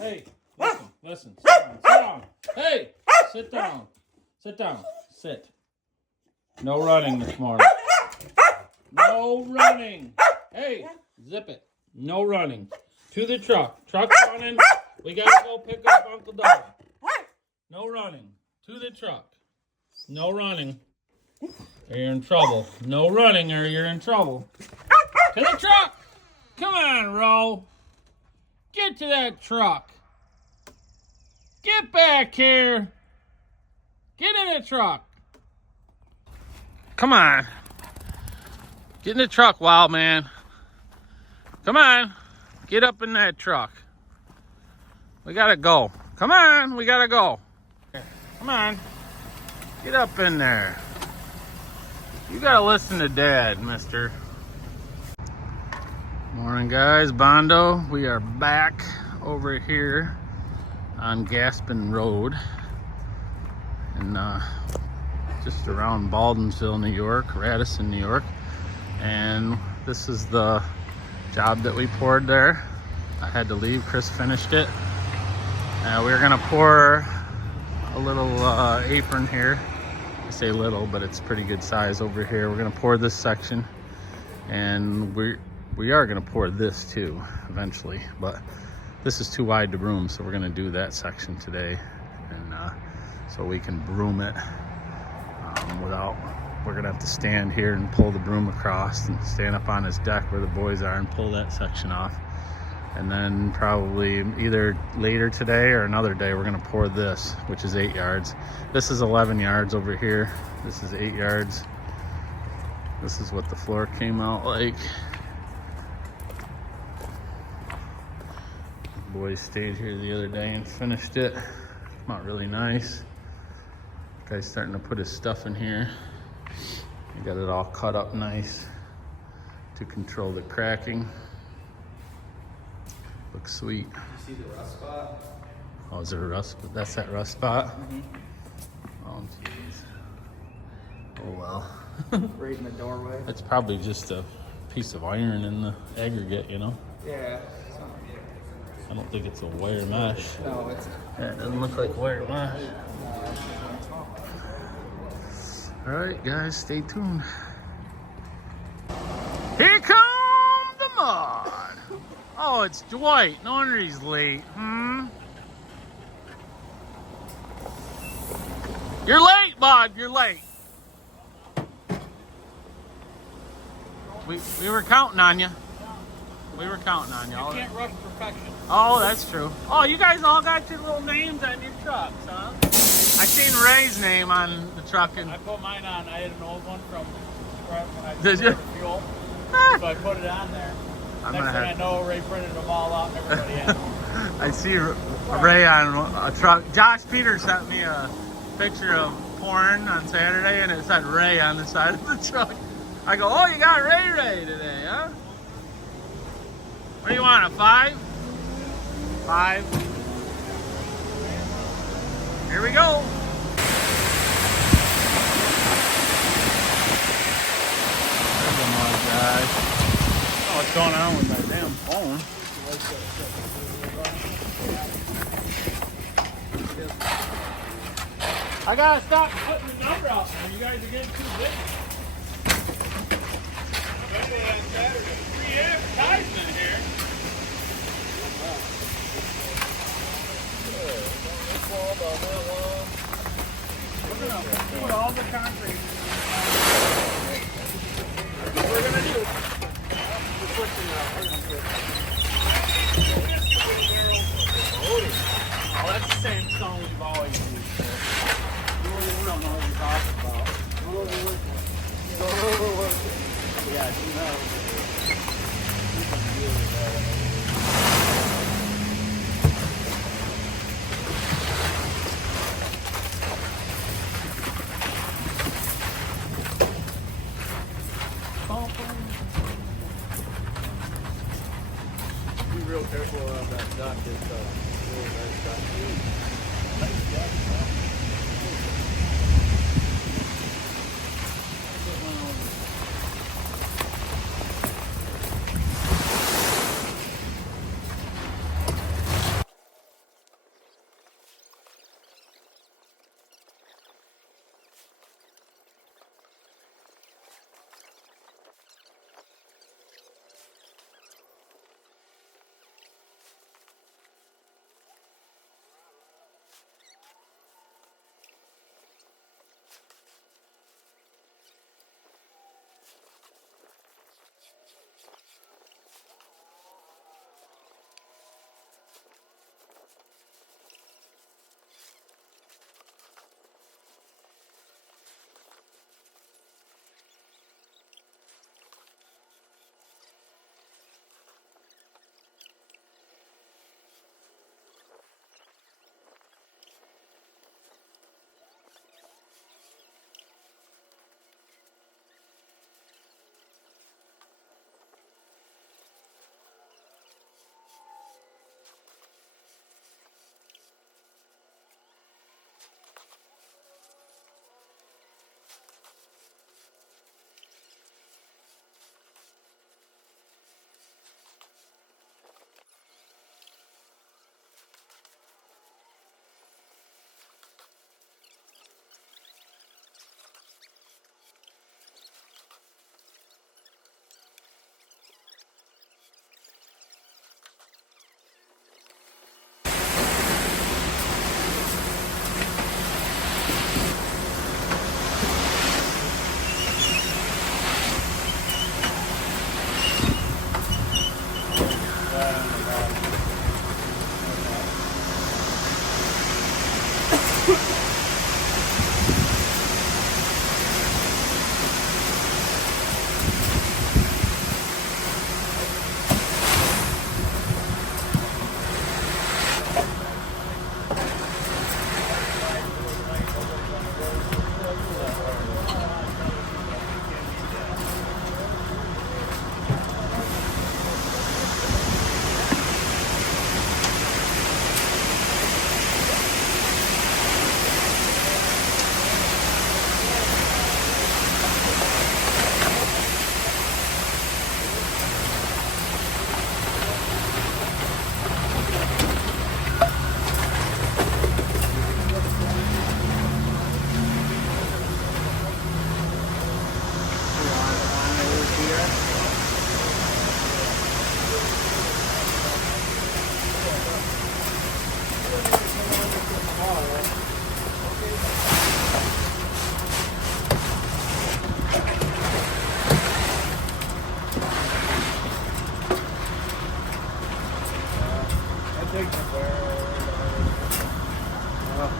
Hey, listen. Sit down. Hey, sit down. Sit down. Sit. No running this morning. No running. Hey, zip it. No running. To the truck. Truck's running. We gotta go pick up Uncle Dog. No running. To the truck. No running. Or you're in trouble. No running or you're in trouble. To the truck. Come on, Ro. Get to that truck. Get back here. Get in the truck. Come on. Get in the truck, wild man. Come on. Get up in that truck. We gotta go. Come on, we gotta go. Come on. Get up in there. You gotta listen to Dad, mister. Morning, guys. Bondo. We are back over here on Gaspin Road. And just around Baldensville, New York, Radisson, New York. And this is the job that we poured there. I had to leave. Chris finished it. We were gonna pour a little apron here. I say little, but it's pretty good size over here. We're gonna pour this section, and we are gonna pour this too eventually, but this is too wide to broom, so we're gonna do that section today, and so we can broom it without. We're gonna have to stand here and pull the broom across and stand up on this deck where the boys are and pull that section off. And then probably either later today or another day, we're gonna pour this, which is 8 yards. This is 11 yards over here. This is 8 yards. This is what the floor came out like. The boys stayed here the other day and finished it. Came out really nice. Guy's starting to put his stuff in here. He got it all cut up nice to control the cracking. Looks sweet. You see the rust spot? Oh, is there a rust? That's that rust spot? Mm-hmm. Oh, jeez. Oh, well. Right in the doorway. It's probably just a piece of iron in the aggregate, you know? Yeah. I don't think it's a wire mesh. No, it's... Yeah, it doesn't look like wire mesh. All right, guys, stay tuned. Here comes the mud. Oh, it's Dwight. No wonder he's late. You're late, bud. You're late. We were counting on you. We were counting on you. You can't rush perfection. Oh, that's true. Oh, you guys all got your little names on your trucks, huh? I seen Ray's name on the truck. And I put mine on. I had an old one from when I did you? fuel. So I put it on there. I'm Next thing I know, Ray printed them all out and everybody had them. I see Ray on a truck. Josh Peters sent me a picture of porn on Saturday, and it said Ray on the side of the truck. I go, oh, you got Ray today, huh? What do you want, a 5? 5. Here we go. There's a mud, guys. I don't know what's going on with my damn phone. I gotta stop putting the number out there. You guys are getting too big. Free advertisement here. We're gonna put all the concrete. What we're gonna do. Oh, that's the same stone we've always used. You don't know what you're talking about. Yeah, you know. Be real careful around that duck. It's really nice duck.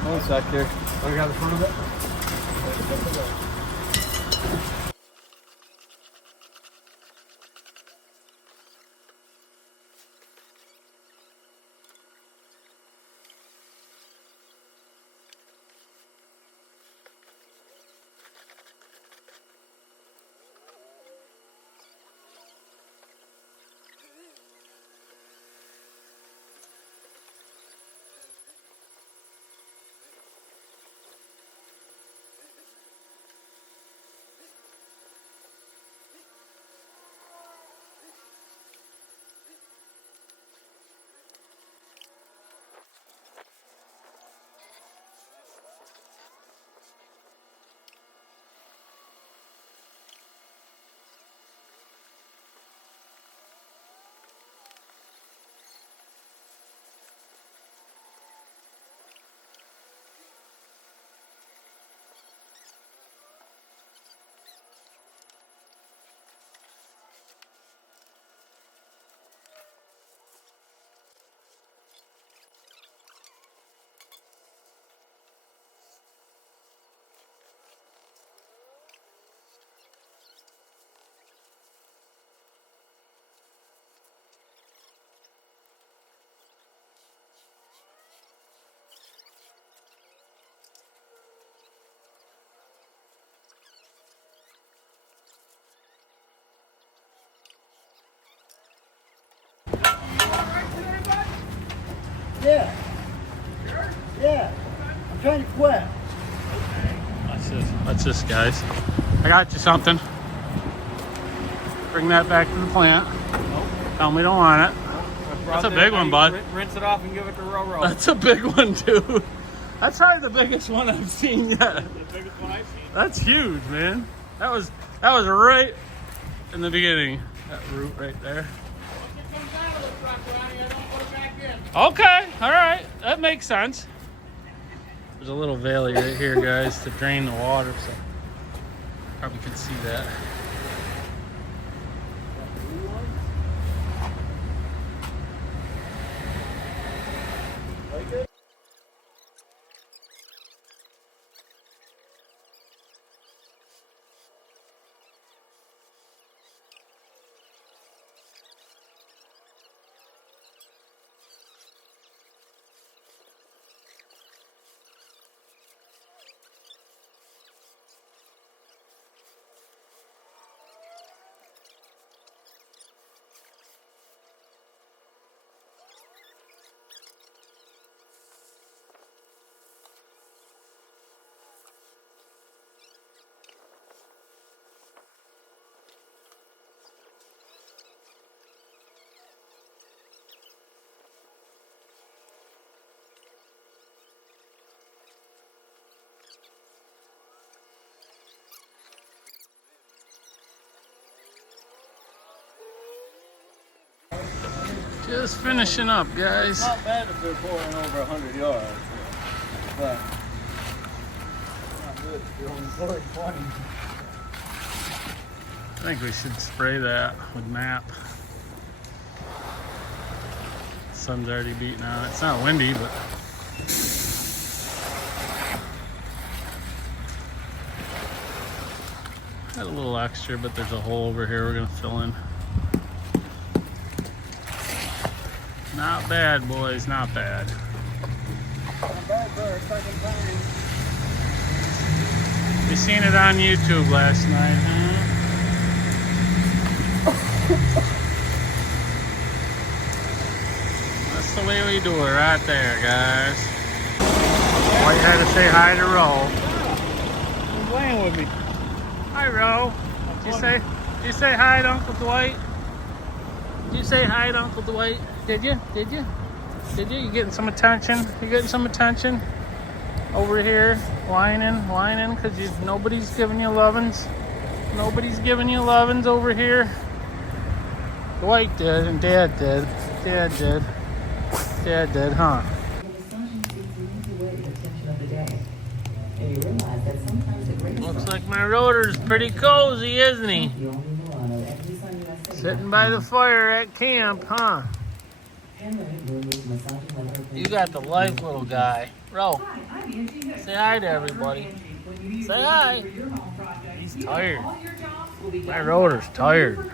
One sec here. Oh, you got the front of it? Yeah. Yeah. I'm trying to quit. Watch this, guys. I got you something. Bring that back to the plant. Nope. Tell me you don't want it. That's a big one, bud. Rinse it off and give it to Roro. That's a big one, dude. That's probably the biggest one I've seen yet. The biggest one I've seen. That's huge, man. That was right in the beginning. That root right there. Okay, all right, that makes sense. There's a little valley right here, guys, to drain the water, so probably could see that. Just finishing up, guys. It's not bad if they're pouring over 100 yards, but not good if you're only pouring 20. I think we should spray that with MAP. Sun's already beating on it. It's not windy, but got a little extra, but there's a hole over here we're gonna fill in. Not bad, boys, not bad. Not bad for a second time. We seen it on YouTube last night, huh? That's the way we do it right there, guys. White had to say hi to Ro. He's playing with me. Hi, Ro. Did you say hi to Uncle Dwight? Did you say hi to Uncle Dwight? Did you? Did you? Did you? You getting some attention? You getting some attention? Over here, whining, because nobody's giving you lovins. Nobody's giving you lovins over here. Dwight did, and Dad did. Dad did. Dad did, huh? Looks like my rotor's pretty cozy, isn't he? Sitting by the fire at camp, huh? You got the life, little guy. Ro, say hi to everybody. Say hi. He's tired. My rotor's tired.